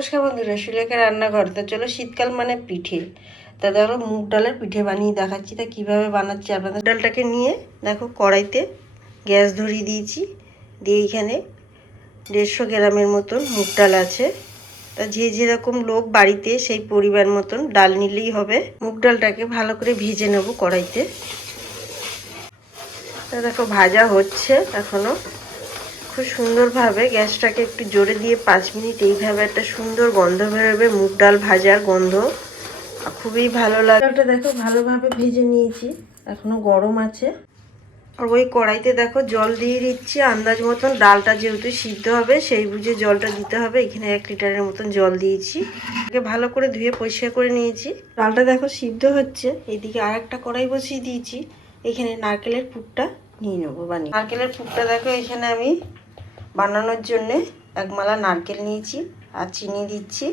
নমস্কার বন্ধুরা, সুলেখা রান্নাঘর। তো চলো, শীতকাল মানে পিঠে। তা দেখো, মুগ ডালের পিঠে বানিয়ে দেখাচ্ছি। তা কীভাবে বানাচ্ছি আপনাদের। ডালটাকে নিয়ে দেখো কড়াইতে গ্যাস ধরিয়ে দিয়েছি। দিয়ে এখানে 150 গ্রামের মতন মুগ ডাল আছে। তা যে যেরকম লোক বাড়িতে সেই পরিমাণ মতন ডাল নিলেই হবে। মুগ ডালটাকে ভালো করে ভেজে নেব কড়াইতে। তা দেখো ভাজা হচ্ছে এখনও খুব সুন্দরভাবে। গ্যাসটাকে একটু জোরে দিয়ে 5 মিনিট এইভাবে একটা সুন্দর গন্ধ বেরোবে, মুগ ডাল ভাজার গন্ধ, খুবই ভালো লাগে। ডালটা দেখো ভালোভাবে ভেজে নিয়েছি, এখনো গরম আছে। আর ওই কড়াইতে দেখো জল দিয়ে দিচ্ছি আন্দাজ মতন। ডালটা যেহেতু সিদ্ধ হবে সেই বুঝে জলটা দিতে হবে। এখানে 1 লিটারের মতন জল দিয়েছি। ভালো করে ধুয়ে পরিষ্কার করে নিয়েছি। ডালটা দেখো সিদ্ধ হচ্ছে। এইদিকে আর একটা কড়াই বসিয়ে দিয়েছি। এখানে নারকেলের পুরটা নিয়ে নেবো বানিয়ে। নারকেলের পুরটা দেখো এখানে আমি বানানোর জন্যে 1 মালা নারকেল নিয়েছি আর চিনি দিচ্ছি।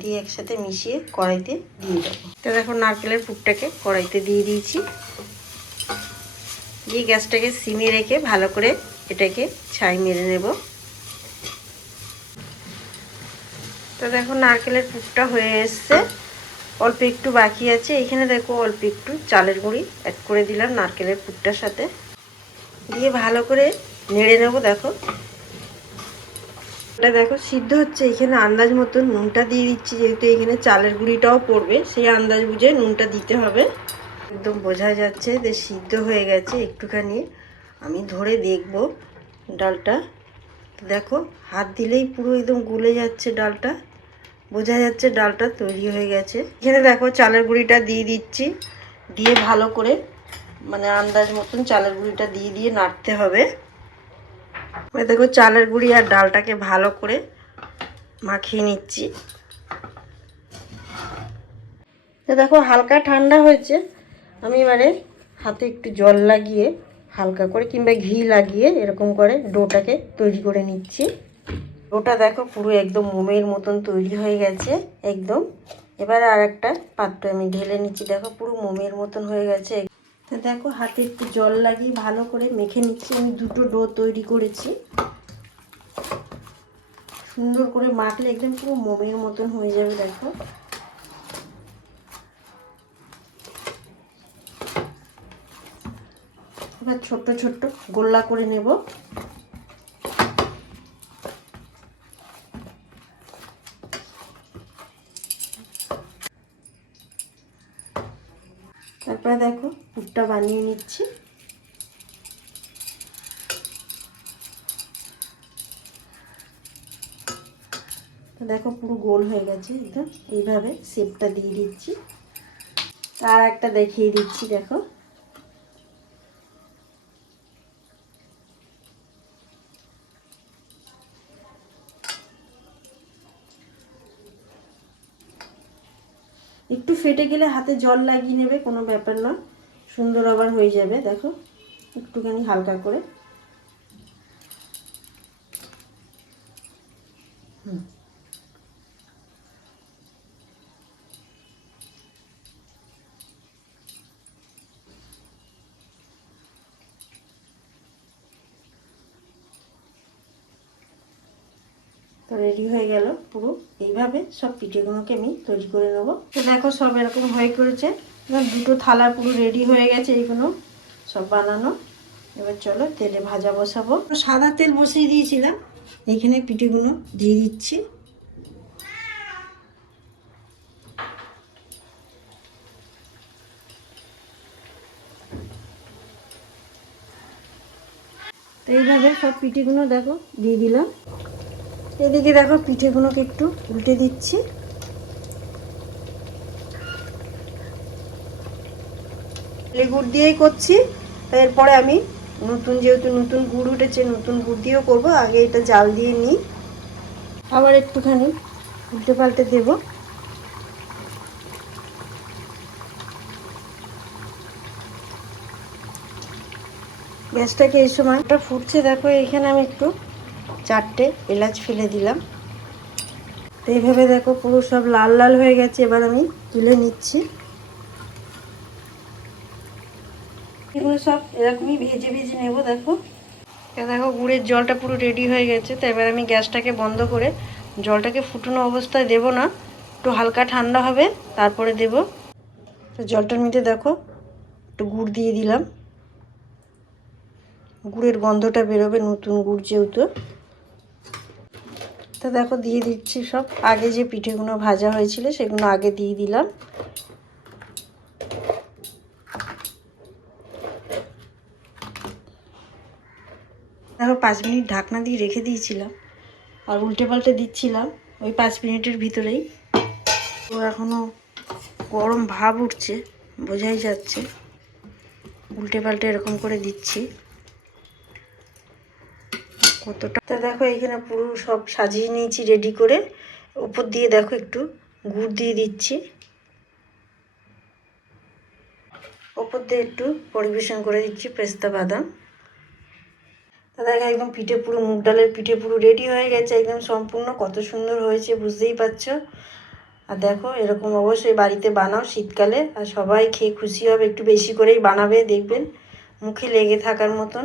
দিয়ে একসাথে মিশিয়ে কড়াইতে দিয়ে দেবো। তো দেখো নারকেলের পুরটাকে কড়াইতে দিয়ে দিয়েছি। দিয়ে গ্যাসটাকে সিমে রেখে ভালো করে এটাকে ছাই মেরে নেব। তো দেখো নারকেলের পুরটা হয়ে এসছে, অল্প একটু বাকি আছে। এখানে দেখো অল্প একটু চালের গুঁড়ি অ্যাড করে দিলাম নারকেলের পুরটার সাথে। দিয়ে ভালো করে নেড়ে নেব। দেখো এটা দেখো সিদ্ধ হচ্ছে। এখানে আন্দাজ মতো নুনটা দিয়ে দিচ্ছি, যেহেতু এখানে চালের গুঁড়িটাও পড়বে, সেই আন্দাজ বুঝে নুনটা দিতে হবে। একদম বোঝা যাচ্ছে যে সিদ্ধ হয়ে গেছে। একটুখানি আমি ধরে দেখব ডালটা। দেখো হাত দিলেই পুরো একদম গলে যাচ্ছে ডালটা, বোঝা যাচ্ছে ডালটা তৈরি হয়ে গেছে। এখানে দেখো চালের গুঁড়িটা দিয়ে দিচ্ছি। দিয়ে ভালো করে মানে আন্দাজ মতন চালের গুঁড়িটা দিয়ে দিয়ে নাড়তে হবে। দেখো চালের গুঁড়ি আর ডালটাকে ভালো করে মাখিয়ে নিচ্ছি। তো দেখো হালকা ঠান্ডা হয়েছে। আমি এবারে হাতে একটু জল লাগিয়ে হালকা করে কিংবা ঘি লাগিয়ে এরকম করে ডোটাকে তৈরি করে নিচ্ছি। ডোটা দেখো পুরো একদম মোমের মতন তৈরি হয়ে গেছে একদম। এবার আর একটা পাত্র আমি ঢেলে নিচ্ছি। দেখো পুরো মোমের মতন হয়ে গেছে। তো দেখো হাতে একটু জল লাগিয়ে ভালো করে মেখে নিচ্ছি। আমি 2টো ডো তৈরি করেছি। সুন্দর করে মাখলে একদম পুরো মোমের মতন হয়ে যাবে। দেখো এবার ছোট্ট ছোট্ট গোল্লা করে নেব। তারপরে দেখো পুরটা বানিয়ে নিচ্ছি। দেখো পুরো গোল হয়ে গেছে একদম। এইভাবে শেপটা দিয়ে দিচ্ছি। আর একটা দেখিয়ে দিচ্ছি। দেখো একটু ফেটে গেলে হাতে জল লাগিয়ে নেবে, কোনো ব্যাপার না, সুন্দর আবার হয়ে যাবে। দেখো একটুখানি হালকা করে। তো রেডি হয়ে গেল পুরো। এইভাবে সব পিঠেগুলোকে আমি তৈরি করে নেবো। তো দেখো সব এরকম হয়ে করেছে। এবার 2টো থালা পুরো রেডি হয়ে গেছে এইগুলো সব বানানো। এবার চলো তেলে ভাজা বসাবো। সাদা তেল বসিয়ে দিয়েছিলাম, এইখানে পিঠেগুলো দিয়ে দিচ্ছি। তো এইভাবে সব পিঠেগুলো দেখো দিয়ে দিলাম। এদিকে দেখো পিঠেগুলোকে একটু উল্টে দিচ্ছি। গুড় দিয়েই করছি। এরপরে আমি যেহেতু নতুন গুড় উঠেছে, নতুন গুড় দিয়েও করবো। আগে এটা জাল দিয়ে নিই, আবার একটুখানি উল্টে পাল্টে দেবো। গ্যাসটাকে এই সময় ওটা ফুটছে। দেখো এখানে আমি একটু 4টে এলাচ ফেলে দিলাম। তো এইভাবে দেখো পুরো সব লাল লাল হয়ে গেছে। এবার আমি তুলে নিচ্ছি। এগুলো সব এরকমই ভেজে ভেজে নেব। দেখো দেখো গুড়ের জলটা পুরো রেডি হয়ে গেছে। তো এবার আমি গ্যাসটাকে বন্ধ করে জলটাকে ফুটানো অবস্থায় দেব না, একটু হালকা ঠান্ডা হবে তারপরে দেব। তো জলটার মধ্যে দেখো একটু গুড় দিয়ে দিলাম, গুড়ের গন্ধটা বেরোবে, নতুন গুড় যেহেতু। তো দেখো দিয়ে দিচ্ছি সব, আগে যে পিঠেগুলো ভাজা হয়েছিল সেগুলো আগে দিয়ে দিলাম। দেখো 5 মিনিট ঢাকনা দিয়ে রেখে দিয়েছিলাম আর উল্টে পাল্টে দিচ্ছিলাম ওই 5 মিনিটের ভিতরেই। তো এখনও গরম ভাব উঠছে, বোঝাই যাচ্ছে। উল্টে পাল্টে এরকম করে দিচ্ছি কতটা। তা দেখো এখানে পুরো সব সাজিয়ে নিয়েছি রেডি করে, উপর দিয়ে দেখো একটু গুড় দিয়ে দিচ্ছি, উপর দিয়ে একটু পরিবেশন করে দিচ্ছি পেস্তা বাদাম। তা দেখো একদম পিঠে পুরো, মুগ ডালের পিঠে পুরো রেডি হয়ে গেছে একদম সম্পূর্ণ। কত সুন্দর হয়েছে বুঝতেই পারছো। আর দেখো এরকম অবশ্যই বাড়িতে বানাও শীতকালে, আর সবাই খেয়ে খুশি হবে। একটু বেশি করেই বানাবে, দেখবেন মুখে লেগে থাকার মতন।